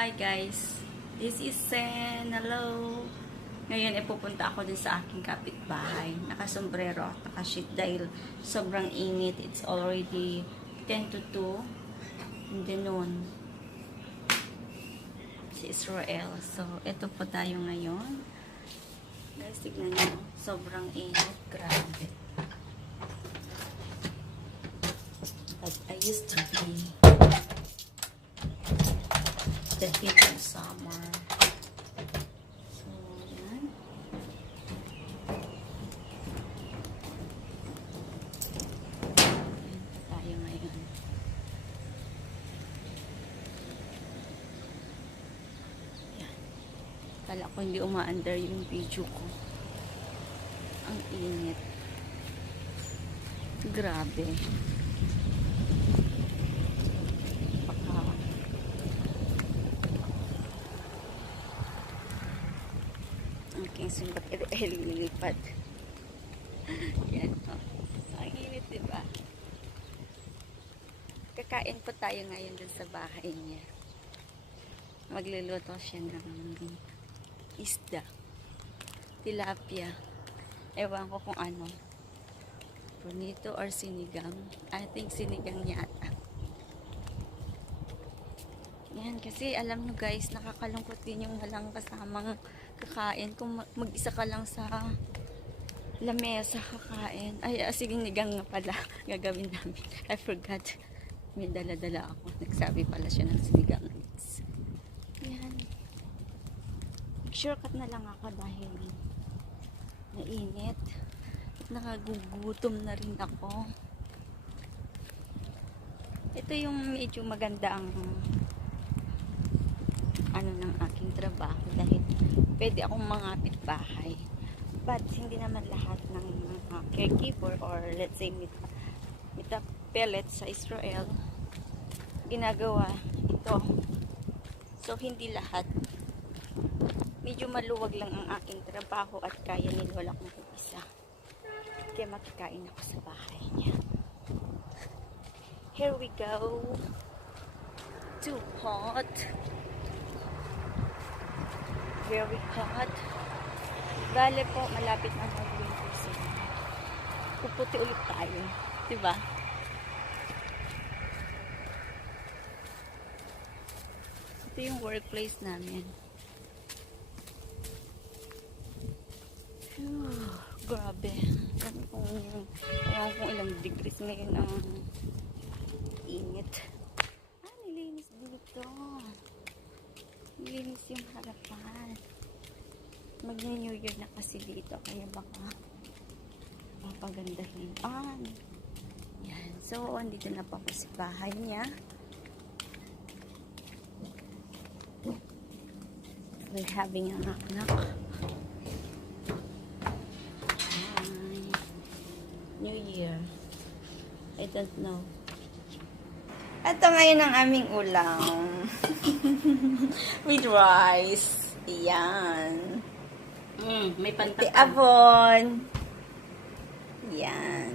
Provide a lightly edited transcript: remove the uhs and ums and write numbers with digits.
Hi guys, this is Sen. Hello. Ngayon ay pupunta ako din sa aking kapitbahay. Nakasombrero, nakashit dahil sobrang init. It's already 10 to 2 in the noon. Si Israel. So, ito po tayo ngayon. Guys, tignan nyo. Sobrang init. Grabe. But I used to be the heat of summer. So, yan. Ayan pa tayo ngayon. Yan. Kala ko hindi uma-under yung video ko. Ang init. Grabe. Simbat lilipat. Yan. Oh. Ang init, diba? Kakain po tayo ngayon dun sa bahay niya. Magluluto siya ng isda. Tilapia. Ewan ko kung ano. Bonito or sinigang. I think sinigang yata. Yan, kasi alam nyo guys, nakakalungkot din yung walang kasamang kakain. Kung mag-isa ka lang sa lamesa kakain. Ay, sinigang nga pala gagawin namin. I forgot. May dala-dala ako. Nagsabi pala siya ng sinigang. Yan. Shortcut na lang ako dahil nainit. At nakagugutom na rin ako. Ito yung medyo maganda ang ng aking trabaho dahil pwede akong mangapit bahay, but hindi naman lahat ng mga caregiver or let's say mita pellet sa Israel ginagawa ito. So hindi lahat, medyo maluwag lang ang aking trabaho at kaya nilwala kong isa, kaya makikain ako sa bahay niya. Here we go. Too hot. Very hot. Bale po, malapit na mag-winter season. Puputi ulit tayo. Diba? Ito yung workplace namin. Grabe. Alam kung ilang degrees ngayon ang init. Nilinis dito. Nilinis yung harapan. Mag-New Year na kasi dito, kaya baka papagandahin. Yan. So, andito na po ako sa bahay niya. We're having a knock-knock. New Year. I don't know. Ito ngayon ang aming ulam. With rice. Yan. May pantapon. Yan.